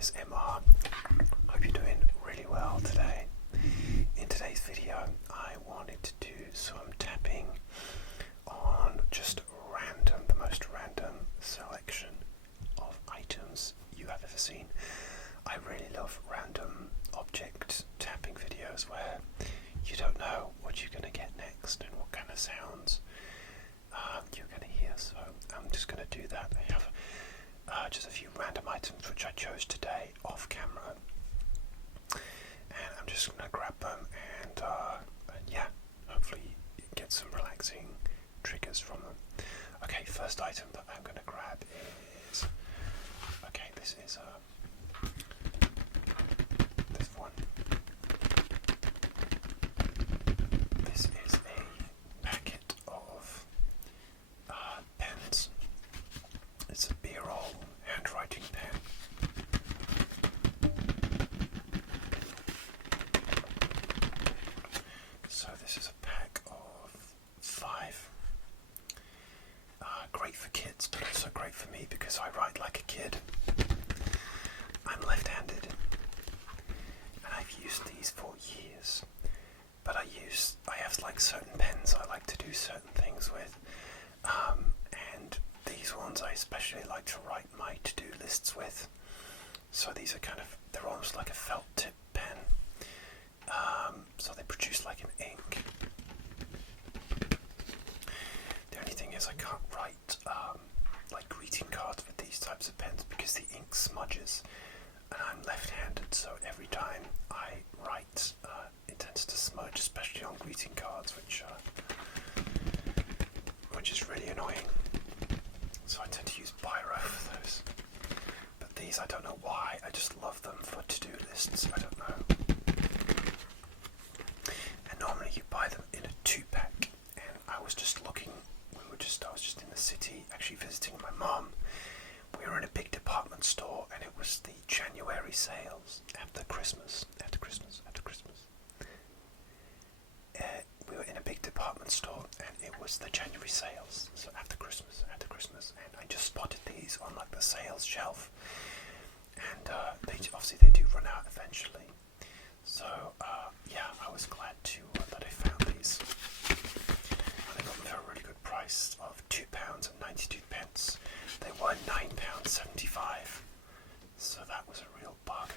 ASMR. Hope you're doing really well today. In today's video, I wanted to do some tapping on just the most random selection of items you have ever seen. I really love random object tapping videos where you don't know what you're going to get next and what kind of sounds you're going to hear. So I'm just going to do that. I have just a few random items which I chose today off camera, and I'm just going to grab them and hopefully get some relaxing triggers from them. Okay, first item that I'm going to grab is this is this one. This is a packet of pens. It's a B-roll handwriting pen. So this is a pack of 5. Great for kids, but also great for me because I write like a kid. I'm left-handed, and I've used these for years. But I have like certain pens I like to do certain things with, and these ones I especially like to write my to-do lists with. So these are they're almost like a felt tip pen. So they produce like an ink. The only thing is I can't write like greeting cards with these types of pens because the ink smudges, and I'm left-handed, so every time I write it tends to smudge, especially on greeting cards, which is really annoying. So I tend to use biro for those. But these, I don't know why, I just love them for to-do lists. I don't know. And normally you buy them in a 2-pack, and I was just looking. I was just in the city, actually visiting my mum. We were in a big department store, and it was the January sales after Christmas. We were in a big department store, and it was the January sales, so after Christmas, and I just spotted these on like the sales shelf, and they do run out eventually. So I was glad that I found these. And I got them for a really good price of £2.92. They were £9.75, so that was a real bargain.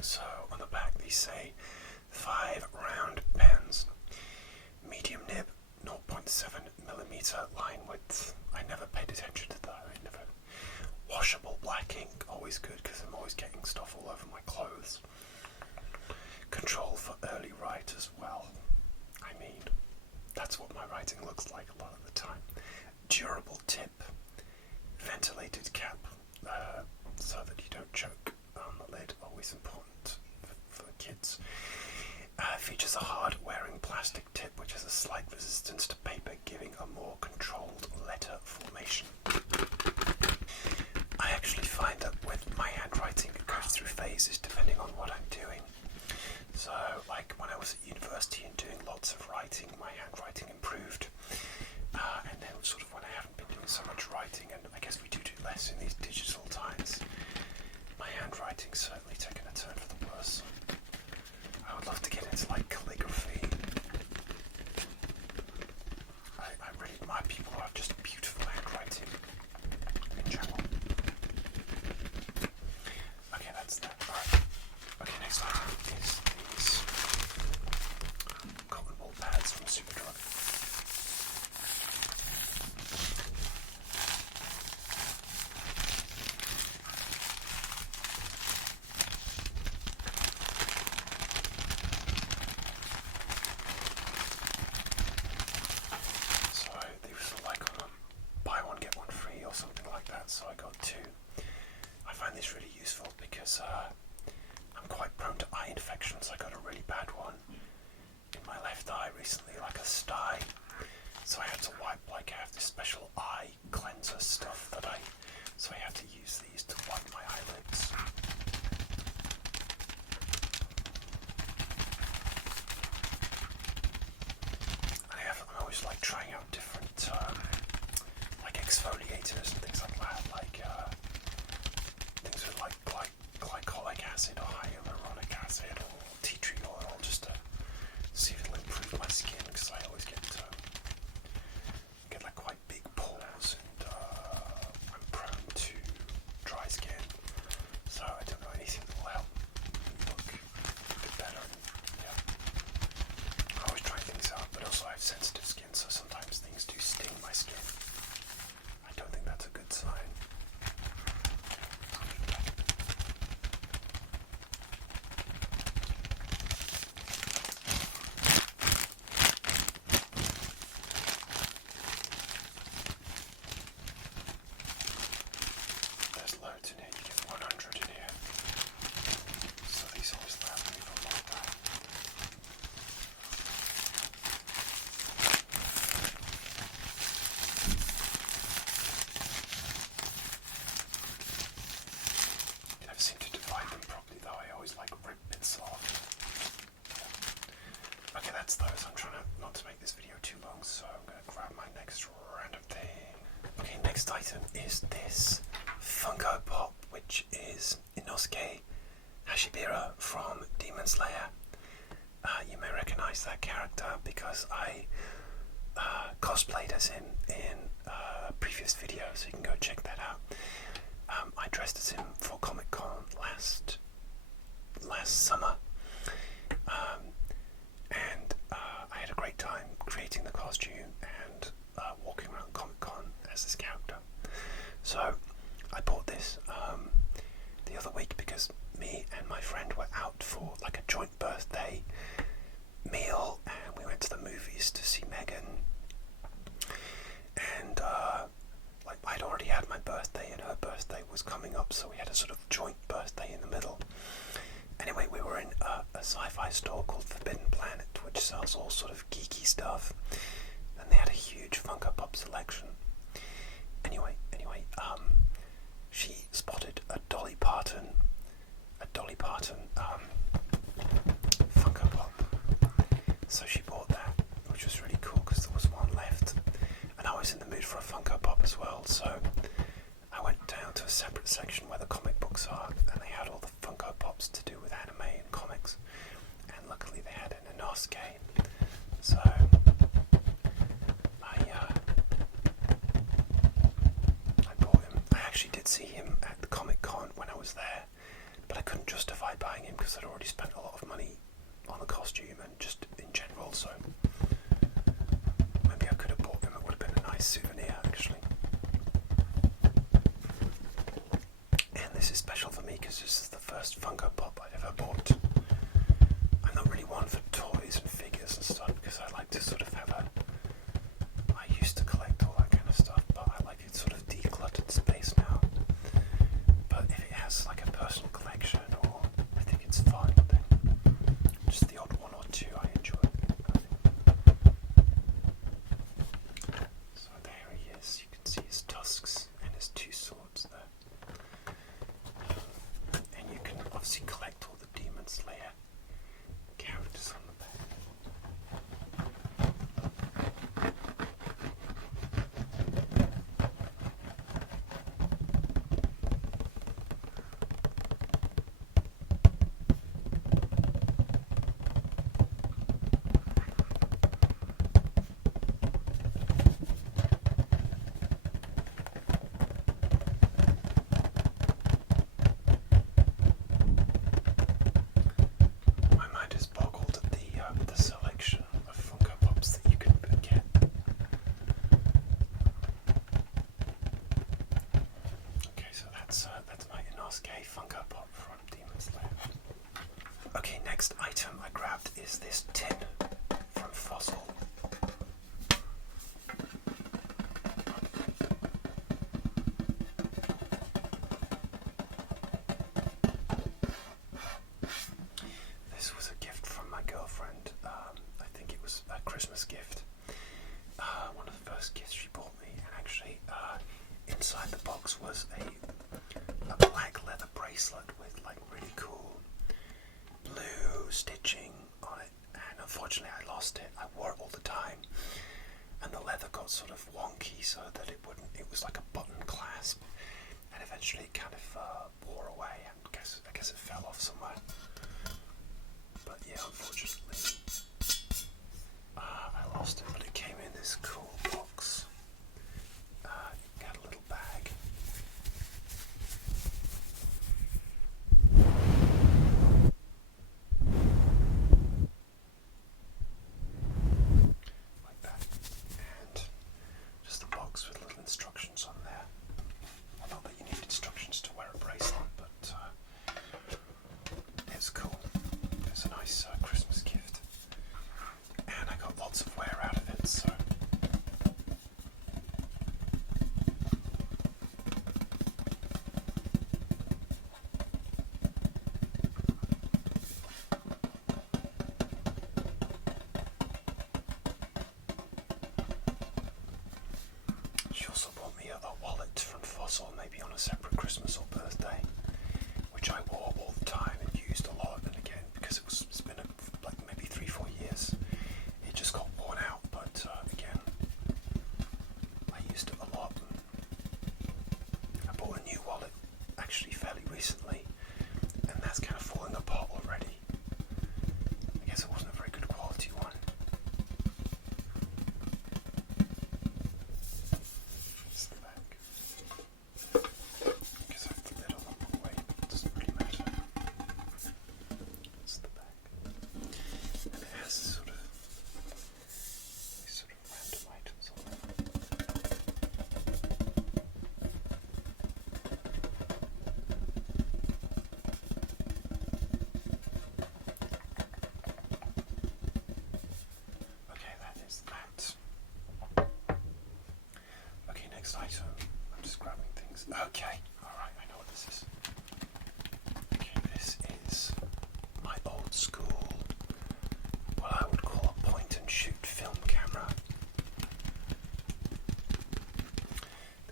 So on the back these say 5 round pens, medium nib, 0.7mm line width. I never paid attention to that. Washable black ink, always good because I'm always getting stuff all over my clothes. Control for early write as well. I mean, that's what my writing looks like a lot of the time. Durable tip, ventilated cap, so that you don't choke on the lid, always important for kids. Features a hard-wearing plastic tip which has a slight resistance to paper, giving a more controlled letter formation. I actually find that with my handwriting it goes through phases depending on what I'm doing. So like when I was at university and doing lots of writing, my handwriting improved. And then sort of when I haven't been doing so much writing, and I guess we do less in these digital times, my handwriting's certainly taken a turn for the worse. I would love to get into like calligraphy. I really admire people who have just beautiful handwriting in general. Okay, that's that. Alright. Okay, next item is these cotton wool pads from Superdrug. So I got 2. I find this really useful because I'm quite prone to eye infections. I got a really bad one in my left eye recently, like a sty. So I had to wipe, like I have this special eye cleanser stuff so I had to use these to wipe my eyelids. I'm always like trying out different like exfoliators and things like that, like things with like glycolic acid or hyaluronic acid or tea tree oil, just to see if it'll improve my skin, because I always get like quite big pores and I'm prone to dry skin, so I don't know anything that will help look a bit better. Yeah, I always try things out, but also I have sensitive skin, so sometimes things do sting my skin. I don't think that's a good sign. There's loads in here. You get 100 in here. So these always last me for a long time. I never seem to divide them properly though. I always like rip bits off. Yeah. Okay, that's those. I'm trying not to make this video too long, so I'm going to grab my next random thing. Okay, next item is this Funko Pop, which is Inosuke Hashibira from Demon Slayer. You may recognize that character because I cosplayed as him in a previous video, so you can go check that out. I dressed as him for Comic Con last summer, and I had a great time creating the costume and walking around Comic Con as this character. So I bought this the other week because me and my friend were out for like a joint birthday meal, and we went to the movies to see Megan, and like I'd already had my birthday and her birthday was coming up, so we had a sort of joint birthday in the middle. Anyway, we were in a sci-fi store called Forbidden Planet, which sells all sort of geeky stuff, and they had a huge Funko Pop selection. Anyway, she spotted a Dolly Parton Funko Pop, so she bought that, which was really cool because there was one left, and I was in the mood for a Funko Pop as well, so I went down to a separate section where the comic books are, and they had all the Funko Pops to do with anime and comics, and luckily they had an Inosuke, so I bought him. I actually did see him at the Comic Con when I was there, but I couldn't justify buying him because I'd already spent a lot of money on the costume and just in general, so maybe I could have bought him. It would have been a nice souvenir actually. And this is special for me because this is the first Funko Pop I've ever bought. I'm not really one for toys and figures and stuff because I like to sort of have I used to collect all that kind of stuff, but I like it sort of decluttered space now. But if it has like a personal collection, or I think it's fun, then just the odd one or two I enjoy. So there he is. You can see his tusks and his two swords there. And you can obviously collect all the Demon Slayer characters on the back. My mind is boggled at the selection of Funko Pops that you can get. Okay, so that's my Inosuke Funko Pop from Demon Slayer. Okay, next item I grabbed is this tin from Fossil. Christmas gift. One of the first gifts she bought me, and actually inside the box was a black leather bracelet with like really cool blue stitching on it, and unfortunately I lost it. I wore it all the time, and the leather got sort of wonky so that it was like a button clasp, and eventually it kind of wore away, and I guess it fell off somewhere. But yeah, unfortunately I lost it, but it came in this cool box. It had a little bag. Like that. And just a box with little instructions on there. Not that you need instructions to wear a bracelet, but it's cool. It's a nice Christmas gift. And I got lots of wear out of it, so. She also bought me a wallet from Fossil, maybe on a separate Christmas or birthday, which I wore all the time and used a lot. And again, because it's been like maybe 3-4 years, it just got worn out. But again, I used it a lot. I bought a new wallet actually fairly recently, and that's kind of falling apart already. I guess it wasn't a very good quality one. It's the back. I guess I have the lid on the wrong way, but it doesn't really matter. It's the back. And it has sort of these sort of random items on there. Okay, that is that. Okay, next item. I'm just grabbing things. Okay, alright, I know what this is. Okay, this is my old school, what I would call a point and shoot film camera.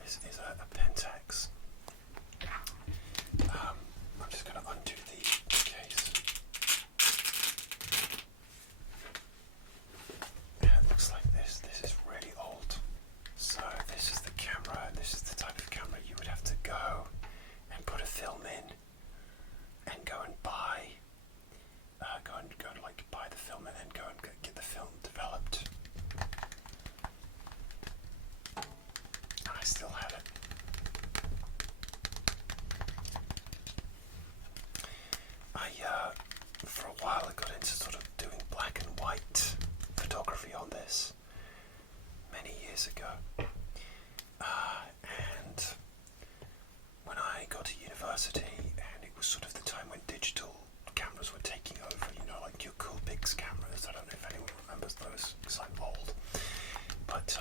This is a Pentax. I'm just going to undo the case. And it looks like this. This is really old. So this is the camera. This is the type of camera you would have to go and put a film in, and go and buy. Go and like buy the film and then go and get the film developed. And I still have it. For a while I got into sort of doing black and white photography on this many years ago. And when I got to university, and it was sort of the time when digital cameras were taking over, you know, like your Coolpix cameras. I don't know if anyone remembers those, because I'm old. But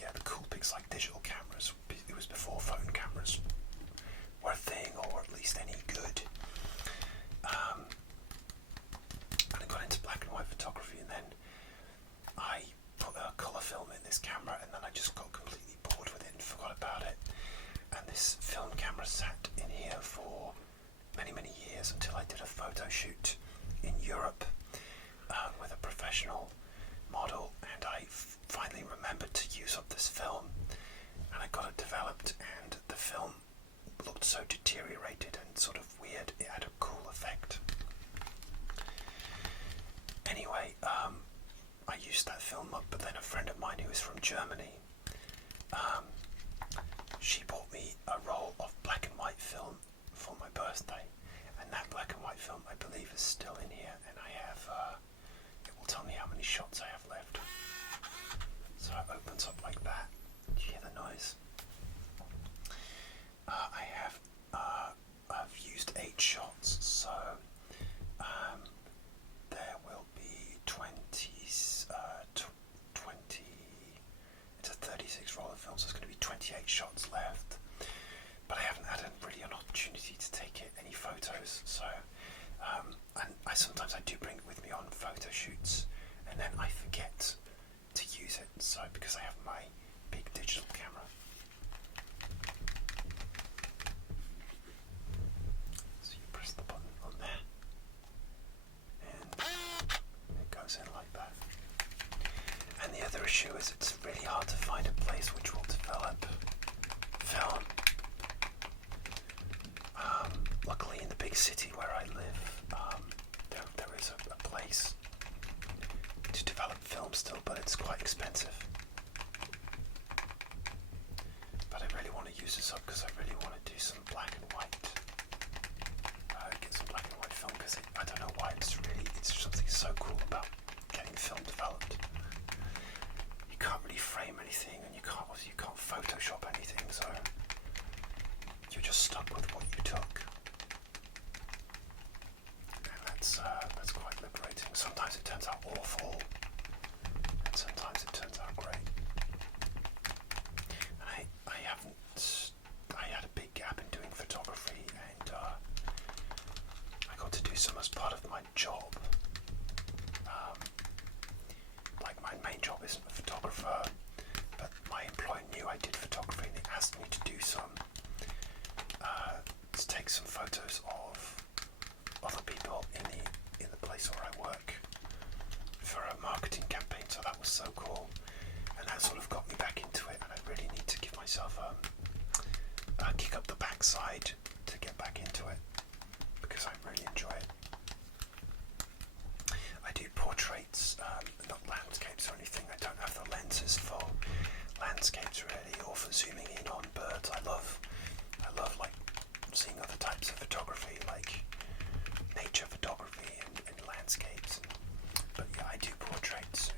yeah, the Coolpix like digital cameras, it was before phone cameras were a thing, or at least any good. And I got into black and white photography, and then I put a colour film in this camera, and then I just got completely bored with it and forgot about it. And this film camera sat in here for many, many years until I did a photo shoot in Europe with a professional model, and I finally remembered to use up this film, and I got it developed, and the film looked so deteriorated and sort of weird, it had a cool effect. Anyway, I used that film up, but then a friend of mine who is from Germany, she bought me a roll of black and white film for my birthday, and that black and white film I believe is still in here, and I have, it will tell me how many shots I have left. So it opens up like that. Do you hear the noise? I've used 8 shots, so there will be 20, it's a 36 roll of film, so there's going to be 28 shots left, but I haven't had really an opportunity to take any photos, so and sometimes I do bring it with me on photo shoots, and then I forget issue is it's really hard to find a place which will develop film. Luckily in the big city where I live, there is a place to develop film still, but it's quite expensive. But I really want to use this up because I really want to do some black and white. Get some black and white film because I don't know why it's something so cool about getting film developed. You can't really frame anything, and you can't Photoshop anything, so you're just stuck with what you took. And that's quite liberating. Sometimes it turns out awful, and sometimes it turns out great. And I had a big gap in doing photography, and I got to do some as part of my job. Like my main job isn't a photographer, but my employer knew I did photography, and they asked me to do to take some photos of other people in the place where I work for a marketing campaign. So that was so cool, and that sort of got me back into it. And I really need to give myself a kick up the backside to get back into it because I really enjoy it. I do portraits, not landscapes or anything. I don't have the lenses for landscapes really, or for zooming in on birds. I love like seeing other types of photography, like nature photography and landscapes. But yeah, I do portraits.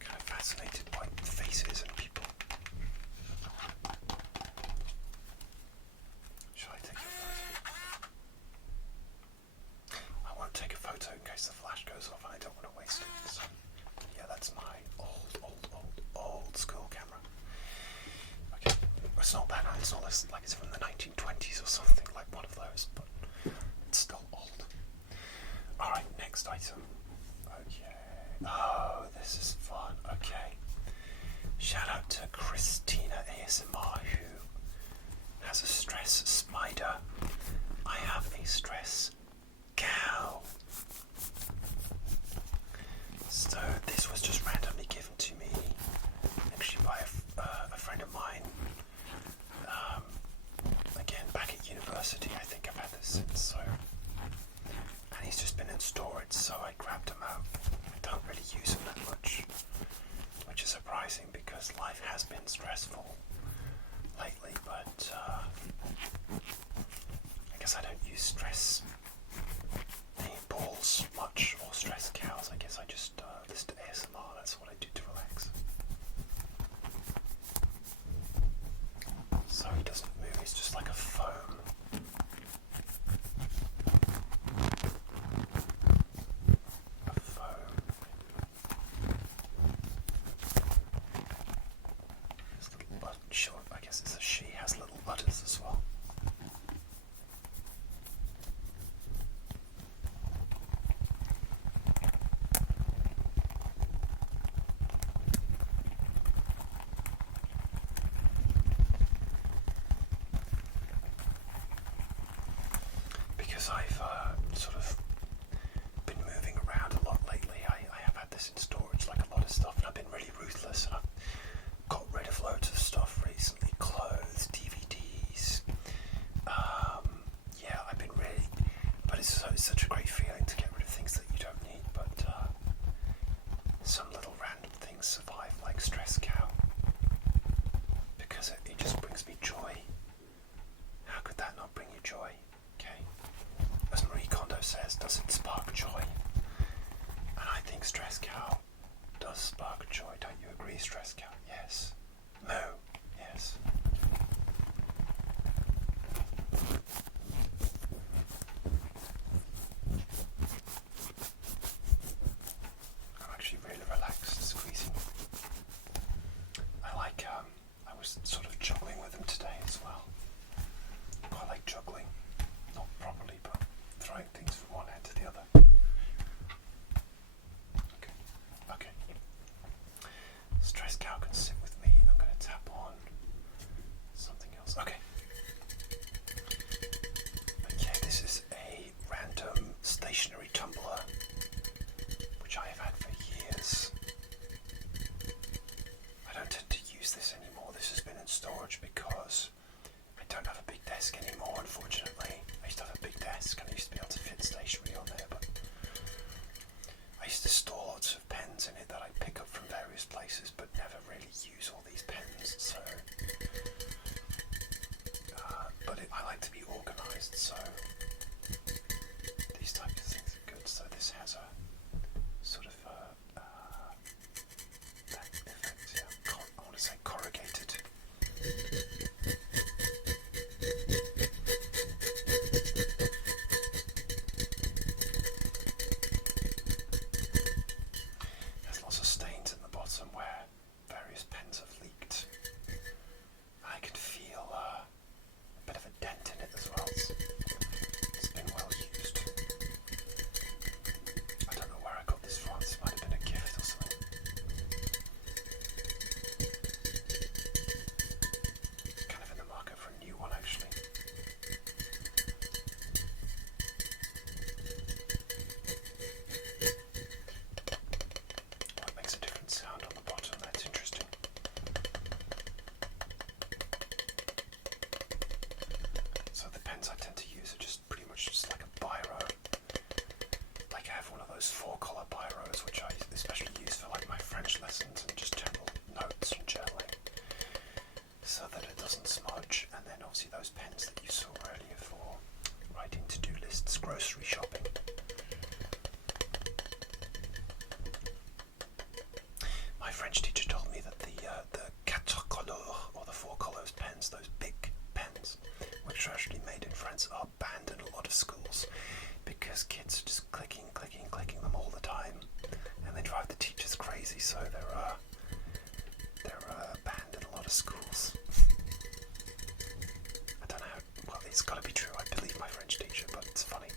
Kind of fascinated by faces and people. Shall I take a photo? I won't take a photo in case the flash goes off, and I don't want to waste it. So yeah, that's my old school camera. Okay, it's not that old. It's not like it's from the 1920s or something, like one of those, but it's still old. Alright, next item. Okay. Oh, this is fun. Okay. Shout out to Christina ASMR, who has a stress spider. I have a stress cow. So this was just randomly given to me, actually by a friend of mine. Again, back at university, I think I've had this since, so. And he's just been in storage, so I grabbed him out. I don't really use him that much, which is surprising because life has been stressful lately, but I guess I don't use stress balls much, or stress cows. I guess I just listen to ASMR. That's what I do to relax. So he doesn't move, he's just like a foam. A foam. His little butt, short, I guess it's a she, has little udders as well. I've sort of been moving around a lot lately. I have had this in storage, like a lot of stuff, and I've been really ruthless, and I've got rid of loads of stuff recently. Clothes, DVDs. Yeah, I've been really... But it's such a great feeling to get rid of things that you don't need, but some little random things survive, like Stress Cow. Because it just brings me joy. How could that not bring you joy? Okay. As Marie Kondo says, does it spark joy? And I think Stress Cow does spark joy. Don't you agree, Stress Cow? Yes. No. Yes. I'm actually really relaxed, squeezing. I was sort of juggling with them today as well. Quite like juggling. Not properly, but throwing things from one end to the other. Okay. Stress Cow can sit with me. I'm going to tap on English lessons and just general notes and journaling so that it doesn't smudge. And then obviously those pens that you saw earlier for writing to-do lists, grocery shopping. My French teacher told me that the quatre couleurs, or the four colours pens, those big pens, which are actually made in France, are banned in a lot of schools because kids are just clicking them all the time, and they drive the teachers crazy. So they're banned in a lot of schools. I don't know. Well, it's got to be true. I believe my French teacher, but it's funny.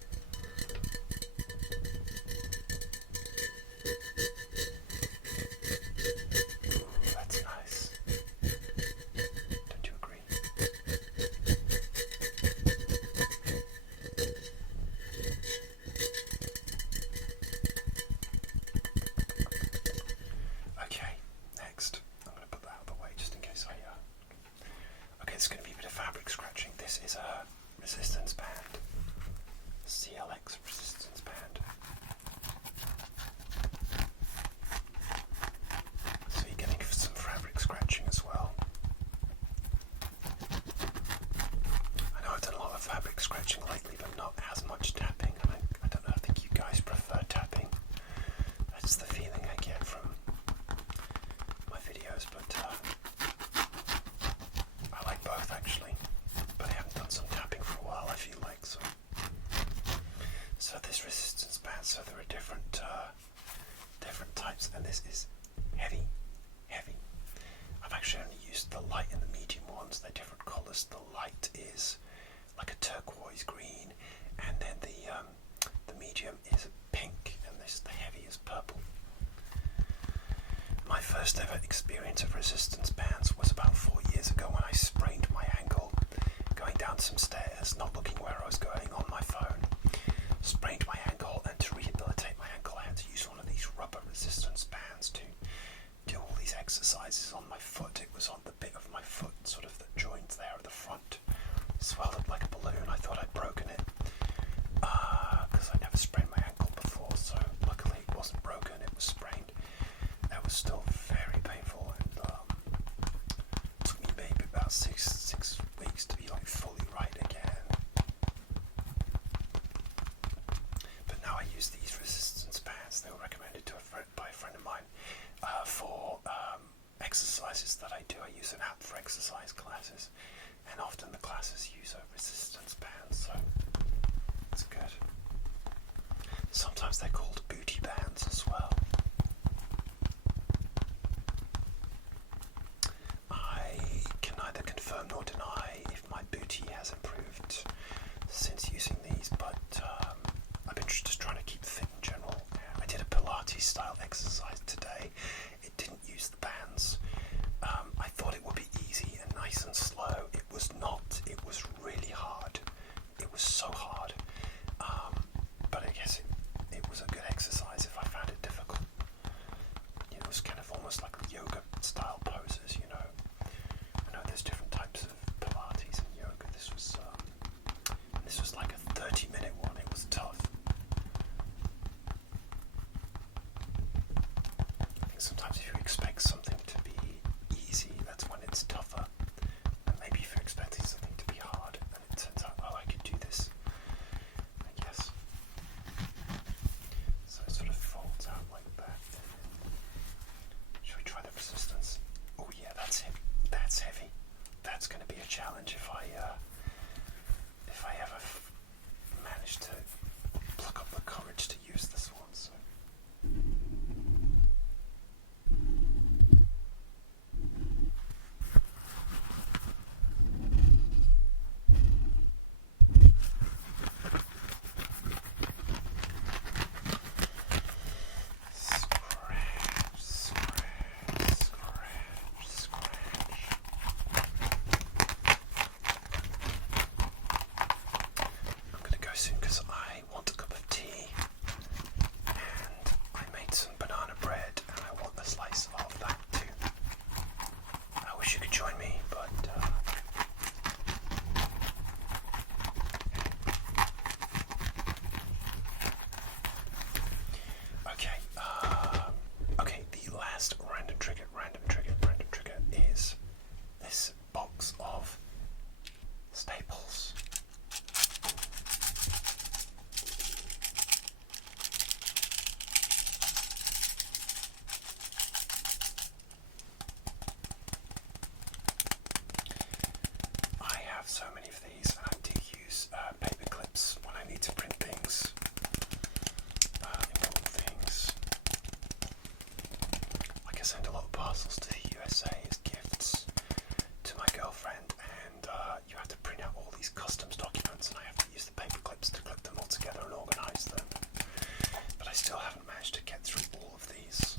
Ooh, that's nice. Don't you agree? Okay, next. I'm going to put that out of the way just in case I... Okay, it's going to be a bit of fabric scratching. This is a resistance band. CLX resistance band. So you're getting some fabric scratching as well. I know I've done a lot of fabric scratching lately, but not as much tapping. And I don't know, I think you guys prefer tapping. That's the feeling I get from my videos, but I like both actually. But I haven't done some tapping for a while, I feel like. So this resistance band, so there are different types, and this is heavy. I've actually only used the light and the medium ones. They're different colours. The light is like a turquoise green, and then the medium is pink, and the heavy is purple. My first ever experience of resistance bands was about 4 years ago when I sprained my ankle going down some stairs, not looking where I was going on my phone. Sprained my ankle, and to rehabilitate my ankle I had to use one of these rubber resistance bands to do all these exercises on my foot. It was on the bit of my foot, sort of the joint there at the front. Swelled up like a balloon. I thought I'd broken it because I never sprained my ankle before, so luckily it wasn't broken, it was sprained. That was still very painful, and took me maybe about six weeks to be like fully right again. But now I use these resistance bands. They were recommended by a friend of mine for exercises that I do. I use an app for exercise classes, and often the classes use a resistance band, so it's good. Sometimes they're called booty bands as well. I can neither confirm nor deny if my booty has improved since using these, but I've been just trying to keep fit in general. I did a Pilates style exercise today. It didn't use the bands. I thought it would be easy and nice and slow. It was not. It was really hard. It was so hard. But I guess it was a good exercise if I found it difficult. It was kind of almost like yoga style poses, you know. I know there's different types of Pilates and yoga. This was like a 30-minute one. It was tough. I think sometimes if you expect something to be easy, that's when it's tougher. And maybe if you're expecting something to be hard, and it turns out, oh, I could do this, I guess. So it sort of folds out like that. Should we try the resistance? Oh yeah, that's heavy. That's heavy. That's going to be a challenge if I ever manage to pluck up the courage to use this one. So. I'm going to go soon because I want a cup of tea, and have so many of these, and I do use paper clips when I need to print things, important things. Like I send a lot of parcels to the USA as gifts to my girlfriend, and you have to print out all these customs documents, and I have to use the paper clips to clip them all together and organise them. But I still haven't managed to get through all of these.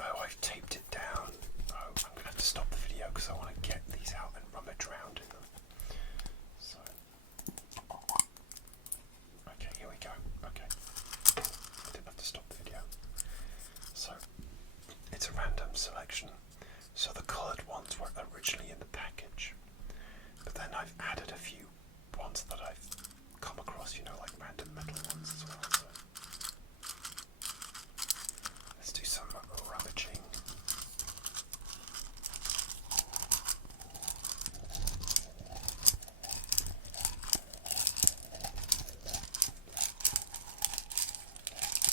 Oh, I've taped it down. Oh, I'm going to have to stop the video because I want to get these out and rummage around in them. So, okay, here we go. Okay, I didn't have to stop the video. So, it's a random selection. So the coloured ones were originally in the package, but then I've added a few ones that I've come across, you know, like random metal ones as well. So let's do some rummaging.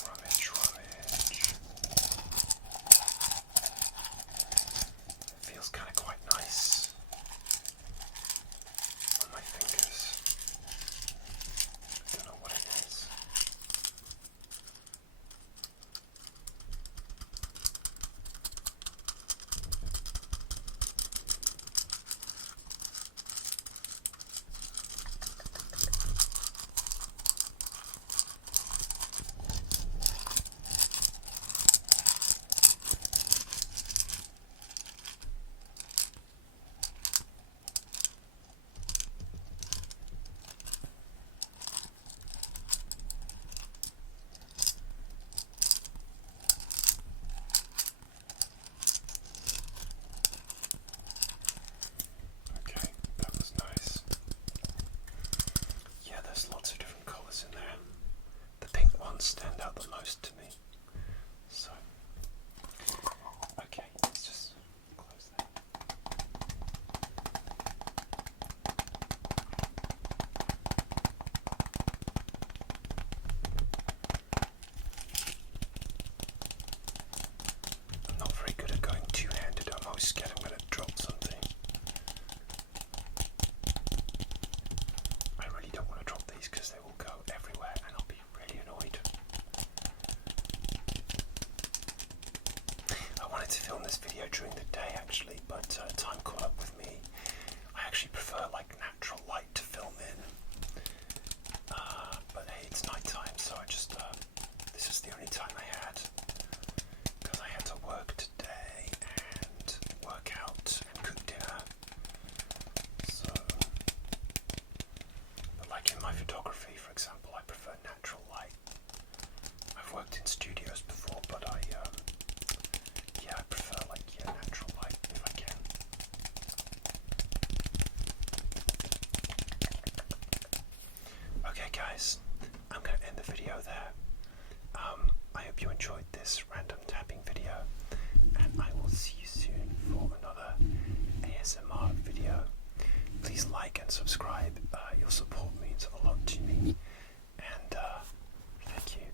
Rummage, rummage. It feels kind of quite nice on my fingers. I don't know what it is. Okay, that was nice. Yeah, there's lots of different colours in there. The pink ones stand out the most to me. So, okay, let's just close that. I'm not very good at going two-handed. I'm always scared I'm going to drop something. I really don't want to drop these because they will go everywhere and I'll be really annoyed. I wanted to film this video during the day actually, but time caught up with me. I actually prefer like natural light to film in. But hey, it's night time, so I just, this is the only time I had. Because I had to work today and work out and cook dinner. So, but like in my photography, for example, I prefer natural light. I've worked in studios before, but yeah, I prefer like natural light if I can. Okay, guys, I'm going to end the video there. I hope you enjoyed this random tapping video, and I will see you soon for another ASMR video. Please like and subscribe. Your support means a lot to me. And thank you.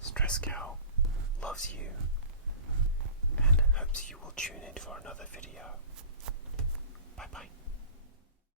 Stress Cow loves you and hopes you will